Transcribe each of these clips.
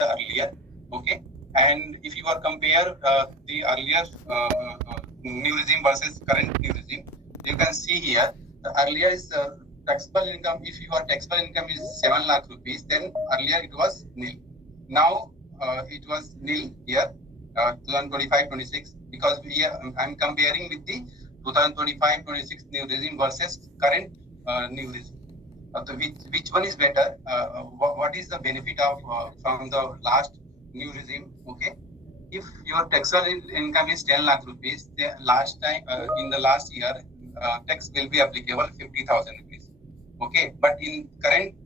earlier. Okay, and if you are compare the earlier new regime versus current new regime, you can see here the earlier is taxable income. If your taxable income is 7 lakh rupees, then earlier it was nil. Now it was nil here, 2025-26, because I'm comparing with the 2025-26 new regime versus current new regime. So which one is better? What is the benefit of from the last new regime? Okay, if your taxable income is 10 lakh rupees, the last time in the last year tax will be applicable 50,000 rupees. Okay, but in current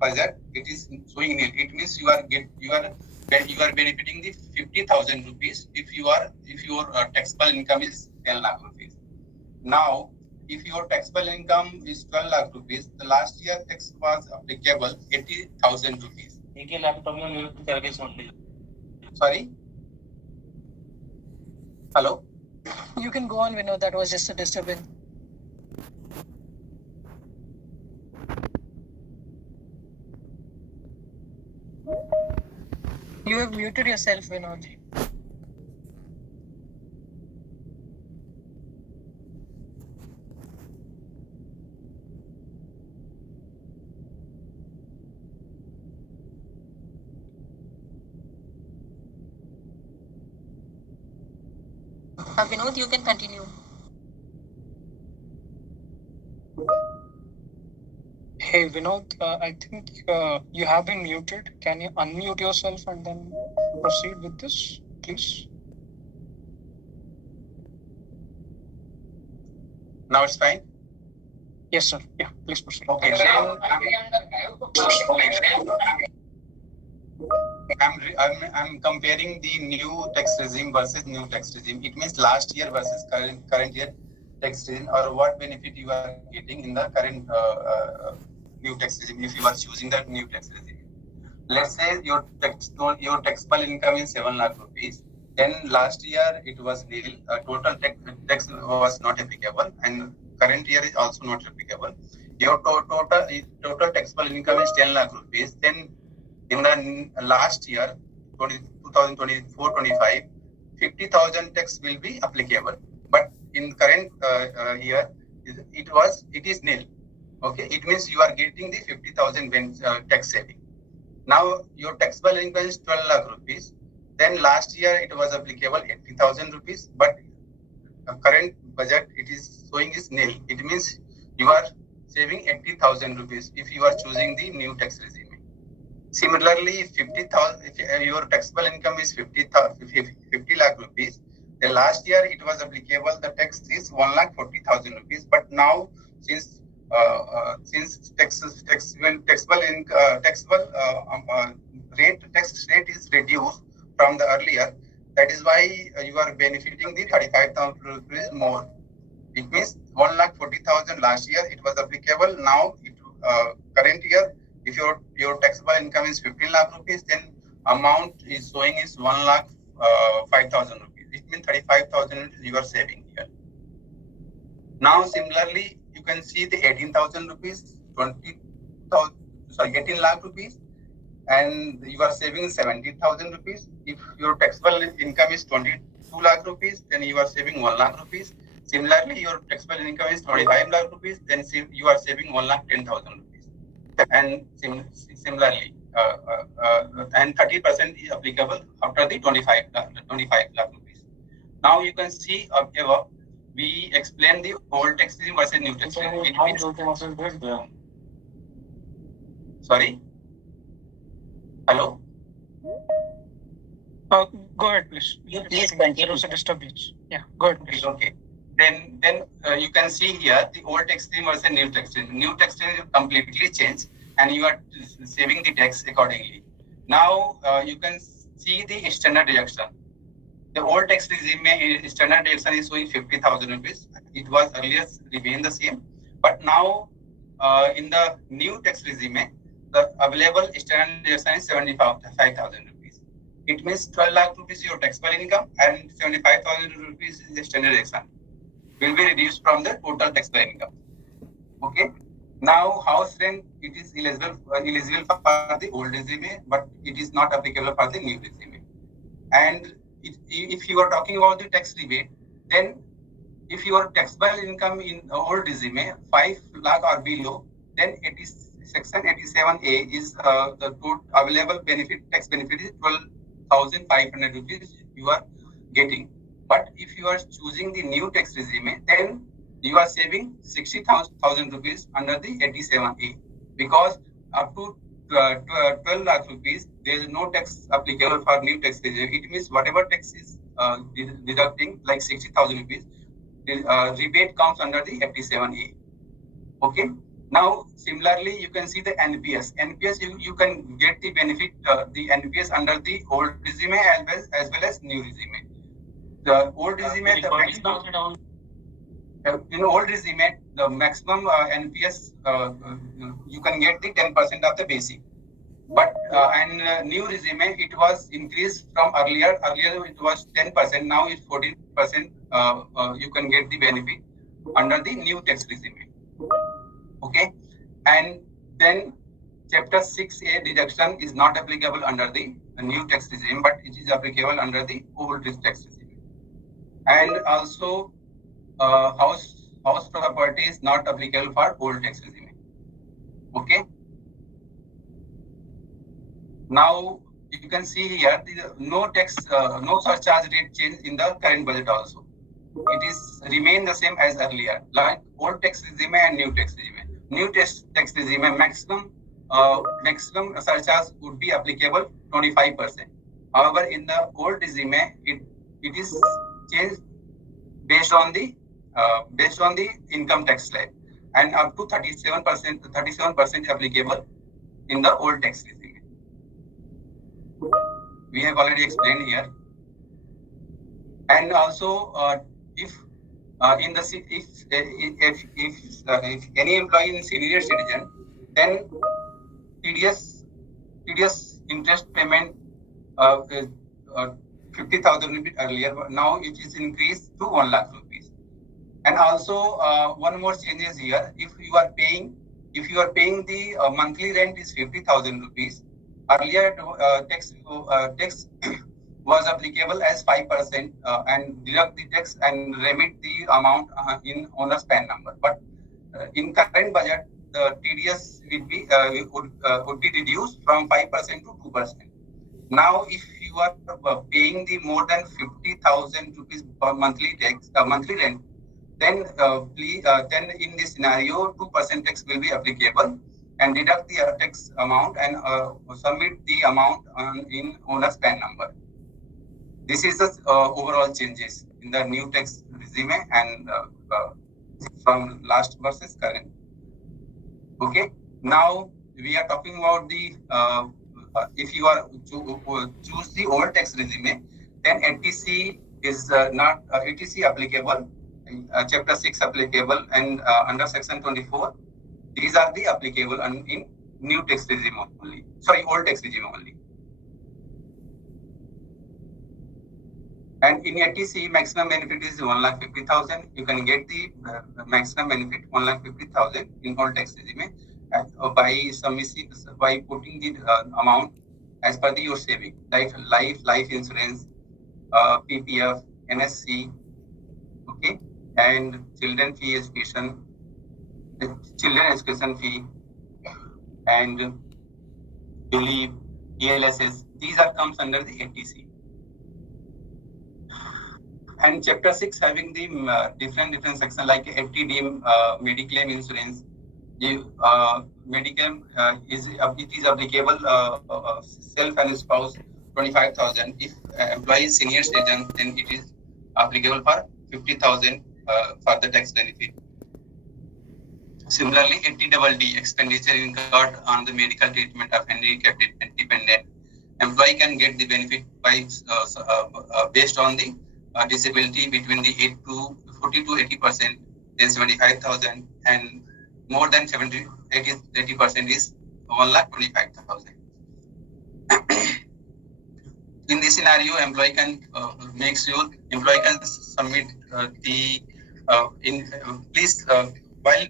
budget it is showing nil. It means you are benefiting the 50,000 rupees if your taxable income is 10 lakh rupees. Now, if your taxable income is 12 lakh rupees, the last year tax was applicable 80,000 rupees. Sorry? Hello? You can go on, Vinod. That was just a disturbance. You have muted yourself, Vinod. Vinod, you can continue. Hey, Vinod, I think you have been muted. Can you unmute yourself and then proceed with this, please? Now it's fine? Yes, sir. Yeah, please proceed. Okay. I'm comparing the new tax regime versus new tax regime. It means last year versus current year tax regime, or what benefit you are getting in the current new tax regime if you are choosing that new tax regime. Let's say your taxable income is 7 lakh rupees. Then last year it was nil. Total tax was not applicable, and current year is also not applicable. Your total taxable income is 10 lakh rupees. Then in the last year, 2024-25, 50,000 tax will be applicable. But in current year, it is nil. Okay, it means you are getting the 50,000 tax saving. Now your taxable income is 12 lakh rupees. Then last year it was applicable 80,000 rupees, but current budget it is showing is nil. It means you are saving 80,000 rupees if you are choosing the new tax regime. Similarly, 50,000, if your taxable income is 50 lakh rupees, the last year it was applicable, the tax is 1,40,000 rupees. But now, since taxable tax rate is reduced from the earlier, that is why you are benefiting the 35,000 rupees more. It means 1,40,000 last year it was applicable. Now, current year, if your taxable income is 15 lakh rupees, then amount is showing is 1,05,000 rupees. It means 35,000 you are saving here. Now, similarly, you can see the 18,000 rupees, 18 lakh rupees, and you are saving 70,000 rupees. If your taxable income is 22 lakh rupees, then you are saving 1 lakh rupees. Similarly, your taxable income is 25 lakh rupees, then you are saving 1,10,000 rupees. And similarly, and 30% is applicable after the 25 lakh rupees. Now you can see above, we explain the old tax regime versus new tax regime. Sorry? Hello? Go ahead, please. Please continue. There was a disturbance. Yeah, go ahead, please. Okay. Then you can see here the old tax regime versus new tax regime. New tax regime completely changed, and you are saving the tax accordingly. Now you can see the standard deduction. The old tax regime standard deduction is showing 50,000 rupees. It was earlier remained the same, but now in the new tax regime, the available standard deduction is 75,000 rupees. It means 12 lakh rupees your taxable income and 75,000 rupees is the standard deduction will be reduced from the total taxable income. Okay. Now, house rent, it is eligible for the old regime, but it is not applicable for the new regime. And if you are talking about the tax rebate, then if your taxable income in old regime 5 lakh or below, then it is section 87A is the total available benefit, tax benefit is 12,500 rupees you are getting. But if you are choosing the new tax regime, then you are saving 60,000 rupees under the 87A, because up to 12 lakh rupees, there is no tax applicable for new tax regime. It means whatever tax is deducting, like 60,000 rupees, rebate comes under the 87A. Okay. Now, similarly, you can see the NPS. NPS, you can get the benefit, the NPS under the old regime as well as new regime. The old regime, the maximum, in old regime, the maximum NPS, you can get the 10% of the basic. But new regime, it was increased from earlier. Earlier it was 10%. Now it's 14%. You can get the benefit under the new tax regime. Okay, and then Chapter 6A deduction is not applicable under the new tax regime, but it is applicable under the old tax regime. And also, house property is not applicable for old tax regime. Okay. Now you can see here no surcharge rate change in the current budget also. It is remain the same as earlier, like old tax regime and new tax regime. New tax regime maximum surcharge would be applicable 25%. However, in the old regime, it is changed based on the income tax slab, and up to 37% applicable in the old tax regime. We have already explained here. And also, if any employee is senior citizen, then TDS interest payment 50,000 rupees earlier, now it is increased to 1 lakh rupees. And also, one more change is here. If you are paying the monthly rent is 50,000 rupees. Earlier, tax was applicable as 5% and deduct the tax and remit the amount in owner's PAN number. But in current budget, the TDS would be reduced from 5% to 2%. Now, if you are paying the more than 50,000 rupees per monthly rent, then then in this scenario, 2% tax will be applicable, and deduct the tax amount and submit the amount in owner's PAN number. This is the overall changes in the new tax regime and from last versus current. Okay. Now we are talking about the if you are to choose the old tax regime, then ATC is not ATC applicable, Chapter 6 applicable, and under Section 24. These are the applicable in new tax regime only. Sorry, old tax regime only. And in ATC, maximum benefit is 1,50,000. You can get the maximum benefit 1,50,000 in old tax regime by putting the amount as per your saving, like life insurance, PPF, NSC, okay, and children education fee, and believe ELSS. These are comes under the ATC. And Chapter 6 having the different sections like FTD, Mediclaim insurance. Mediclaim is applicable self and spouse 25,000. If employee is senior citizen, then it is applicable for 50,000 for the tax benefit. Similarly, 80DD expenditure incurred on the medical treatment of handicapped dependent employee can get the benefit by based on the disability between the 40 to 80%, then 75,000, and more than 80% is 1,25,000. In this scenario, employee can submit the while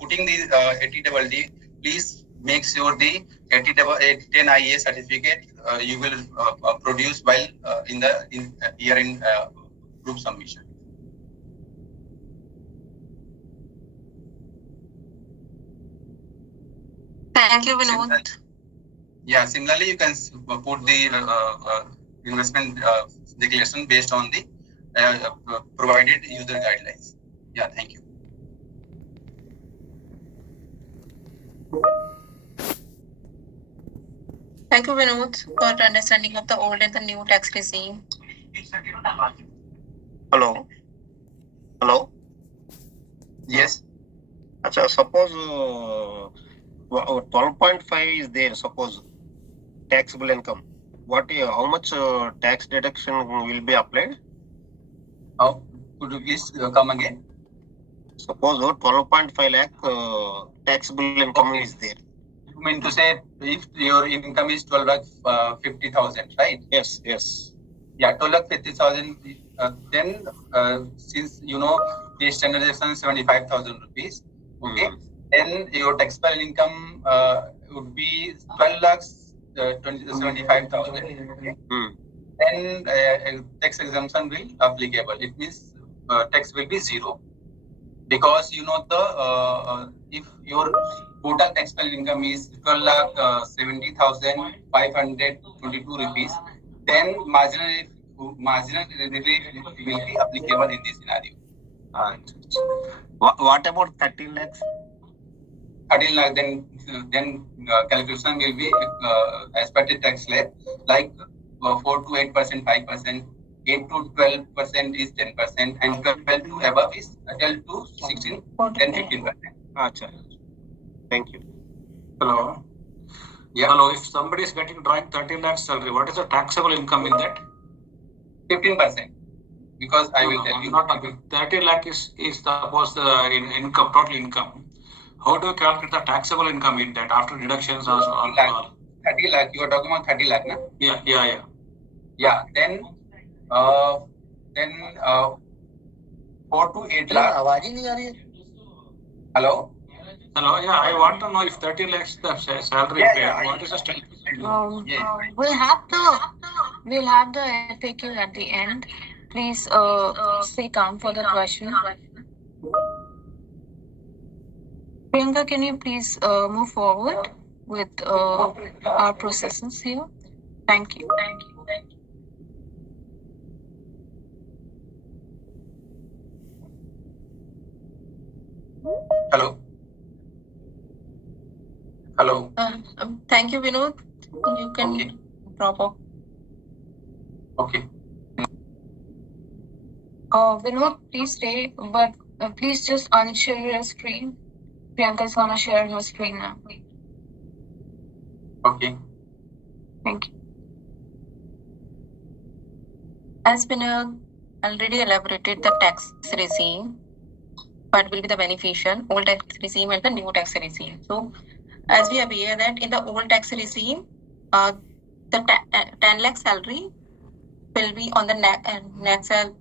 putting the 80DD, please make sure the 10 IA certificate you will produce while in the year-end group submission. Thank you, Vinod. Yeah, similarly, you can put the investment declaration based on the provided user guidelines. Yeah, thank you. Thank you, Vinod, for understanding of the old and the new tax regime. Hello. Hello. Yes. Acha, suppose 12.5 is there. Suppose taxable income. How much tax deduction will be applied? Could you please come again? Suppose 12.5 lakh taxable income is there. You mean to say if your income is 12,50,000, right? Yes, yes. Yeah, 12,50,000. Then since you know the standardization is 75,000 rupees, okay, then your taxable income would be 12,75,000. Okay? Then tax exemption will applicable. It means tax will be zero, because you know the if your total taxable income is 12,70,522 rupees, then marginal relief will be applicable in this scenario. What about 13 lakhs? 13 lakh, then calculation will be as per the tax slab, like 4 to 8%, 5%, 8 to 12% is 10%, and 12 to above is 12 to 16, 10, 15%. Acha. Thank you. Hello. Yeah. Hello. If somebody is drawing 30 lakh salary, what is the taxable income in that? 15%. Because I will tell you. Not 30 lakh is suppose in income, total income. How do you calculate the taxable income in that after deductions or 30 lakh. You are talking about 30 lakh, na? Yeah. Yeah. Then 4 to 8 lakh. Hello. Hello. Yeah, I want to know if 30 lakhs the salary paid. What is the status? We'll have the FAQ at the end. Please stay calm for the question. Priyanka, can you please move forward with our processes here? Thank you. Hello. Thank you, Vinod. You can drop off. Okay. Vinod, please stay, but please just unshare your screen. Priyanka is gonna share her screen now. Okay. Thank you. As Vinod already elaborated the tax regime, what will be the beneficial, old tax regime and the new tax regime. So, as we are aware that in the old tax regime, the 10 lakh salary will be on the net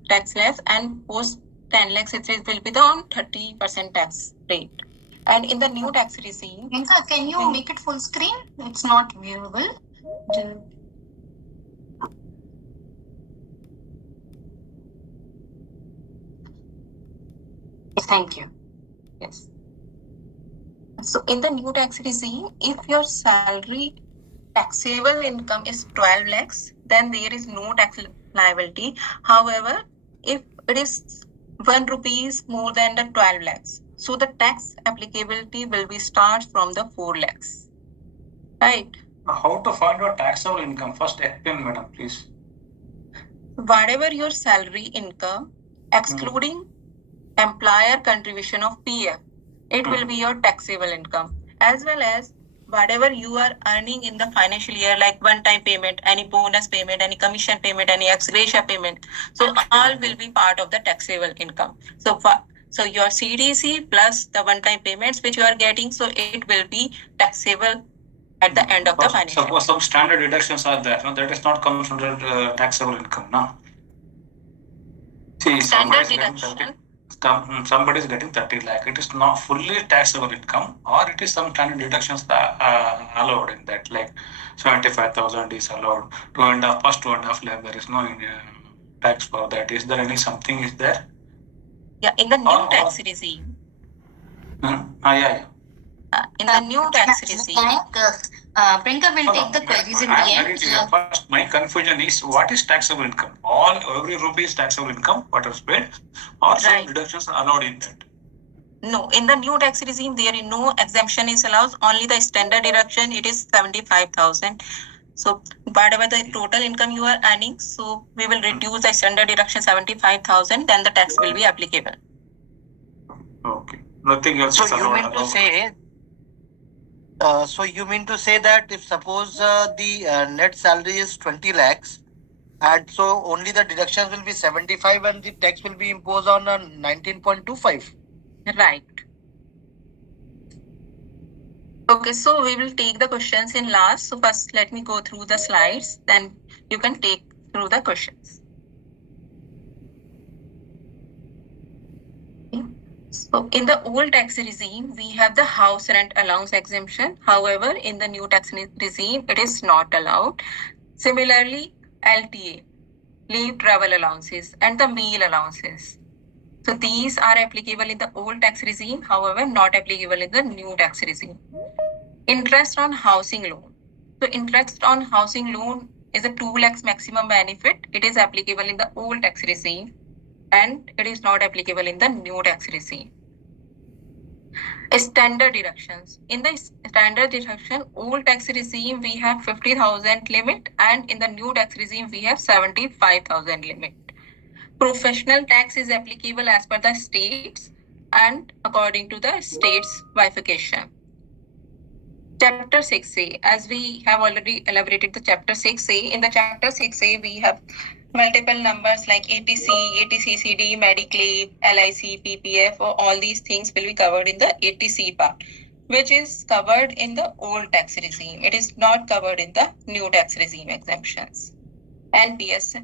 tax slab, and post 10 lakhs it will be on 30% tax rate. And in the new tax regime, can you make it full screen? It's not viewable. Thank you. Yes. So in the new tax regime, if your salary taxable income is 12 lakhs, then there is no tax liability. However, if it is 1 rupees more than the 12 lakhs, so the tax applicability will be start from the 4 lakhs. Right? How to find your taxable income? First explain, madam, please. Whatever your salary income, excluding employer contribution of PF, it will be your taxable income, as well as whatever you are earning in the financial year, like one-time payment, any bonus payment, any commission payment, any ex gratia payment. So all will be part of the taxable income. So your CDC plus the one-time payments which you are getting, so it will be taxable at the end of the financial year. Suppose some standard deductions are there, no? That is not comes under taxable income, no? See, Standard deduction. somebody is getting 30 lakh. It is not fully taxable income, or it is some kind of deductions allowed in that, like 75,000 is allowed. 2.5 lakh, there is no tax for that. Is there any something is there? Yeah, in the new Or- tax regime. Yeah. In the new tax regime. Priyanka will take the queries in the end. First, my confusion is what is taxable income? Every rupee is taxable income, what is paid, or some Right. deductions are allowed in that. No, in the new tax regime, there is no exemption is allowed. Only the standard deduction, it is 75,000. So whatever the total income you are earning, so we will reduce the standard deduction 75,000, then the tax will be applicable. Okay. Nothing else So is you allowed. mean to say, that if suppose the net salary is 20 lakhs, and so only the deductions will be 75 and the tax will be imposed on 19.25. Right. Okay, so we will take the questions in last. So first, let me go through the slides, then you can take through the questions. Okay. So in the old tax regime, we have the house rent allowance exemption. However, in the new tax regime, it is not allowed. Similarly, LTA, leave travel allowances, and the meal allowances. So these are applicable in the old tax regime, however, not applicable in the new tax regime. Interest on housing loan. So interest on housing loan is a 2 lakhs maximum benefit. It is applicable in the old tax regime and it is not applicable in the new tax regime. Standard deductions. In the standard deduction, old tax regime, we have 50,000 limit, and in the new tax regime, we have 75,000 limit. Professional tax is applicable as per the states and according to the state's bifurcation. Chapter 6A, as we have already elaborated the chapter 6A, in the chapter 6A, we have multiple numbers like ATC, ATCCD, Mediclaim, LIC, PPF, all these things will be covered in the ATC part, which is covered in the old tax regime. It is not covered in the new tax regime exemptions. NPS,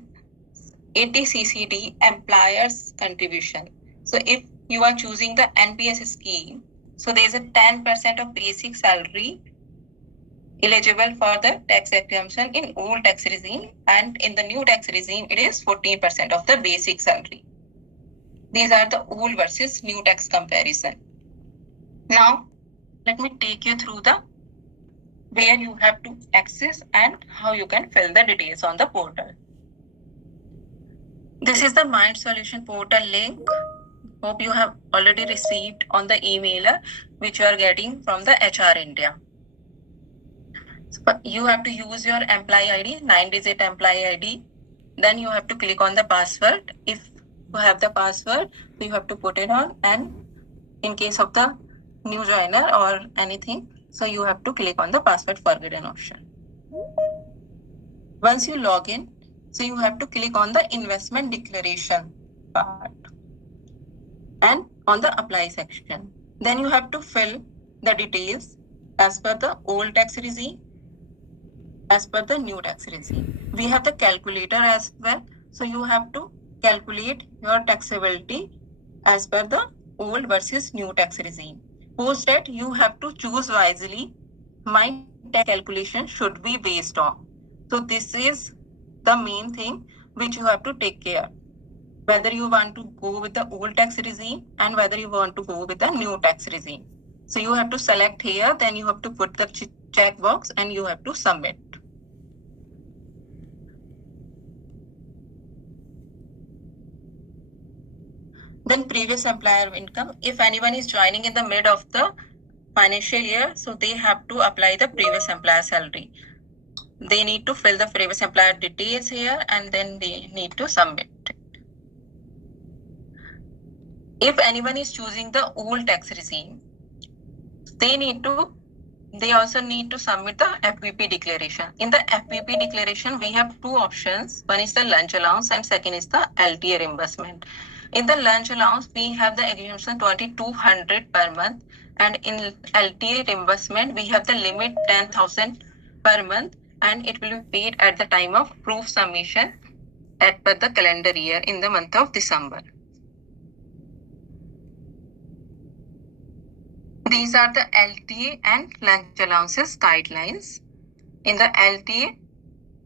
ATCCD, employer's contribution. So if you are choosing the NPS scheme, so there is a 10% of basic salary eligible for the tax exemption in old tax regime, and in the new tax regime, it is 14% of the basic salary. These are the old versus new tax comparison. Now, let me take you through the where you have to access and how you can fill the details on the portal. This is the Mind Solution portal link. Hope you have already received on the emailer which you are getting from the HR India. So you have to use your employee ID, 9-digit employee ID. Then you have to click on the password. If you have the password, you have to put it on, and in case of the new joiner or anything, so you have to click on the password forgotten option. Once you log in, so you have to click on the investment declaration part and on the apply section. Then you have to fill the details as per the old tax regime, as per the new tax regime. We have the calculator as well. So you have to calculate your taxability as per the old versus new tax regime. Post that, you have to choose wisely. My tax calculation should be based on. So this is the main thing which you have to take care. Whether you want to go with the old tax regime and whether you want to go with the new tax regime. So you have to select here, then you have to put the check box and you have to submit. Then previous employer income. If anyone is joining in the mid of the financial year, so they have to apply the previous employer salary. They need to fill the previous employer details here and then they need to submit. If anyone is choosing the old tax regime, they also need to submit the FVP declaration. In the FVP declaration, we have two options. One is the lunch allowance and second is the LTA reimbursement. In the lunch allowance, we have the exemption 2,200 per month, and in LTA reimbursement, we have the limit 10,000 per month, and it will be paid at the time of proof submission as per the calendar year in the month of December. These are the LTA and lunch allowances guidelines. In the LTA,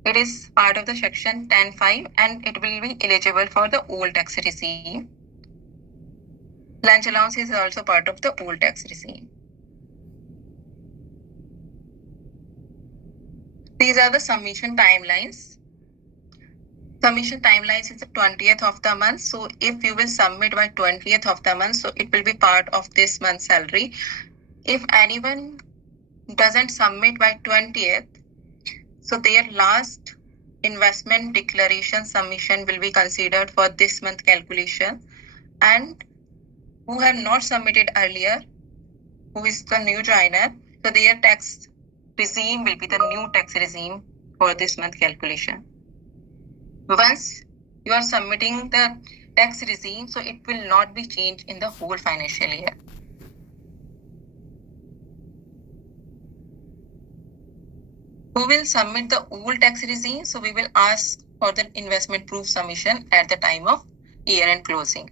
it is part of the section 10.5 and it will be eligible for the old tax regime. Lunch allowance is also part of the old tax regime. These are the submission timelines. Submission timelines is the 20th of the month. So if you will submit by 20th of the month, so it will be part of this month's salary. If anyone doesn't submit by 20th, so their last investment declaration submission will be considered for this month calculation, and who have not submitted earlier, who is the new joiner, so their tax regime will be the new tax regime for this month calculation. Once you are submitting the tax regime, so it will not be changed in the whole financial year. Who will submit the old tax regime? So we will ask for the investment proof submission at the time of year-end closing.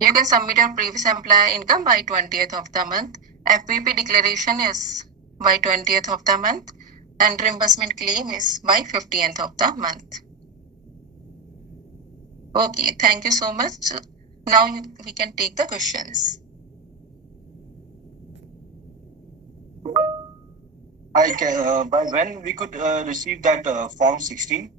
You can submit your previous employer income by 20th of the month. FPP declaration is by 20th of the month and reimbursement claim is by 15th of the month. Okay, thank you so much. Now we can take the questions. By when we could receive that Form 16?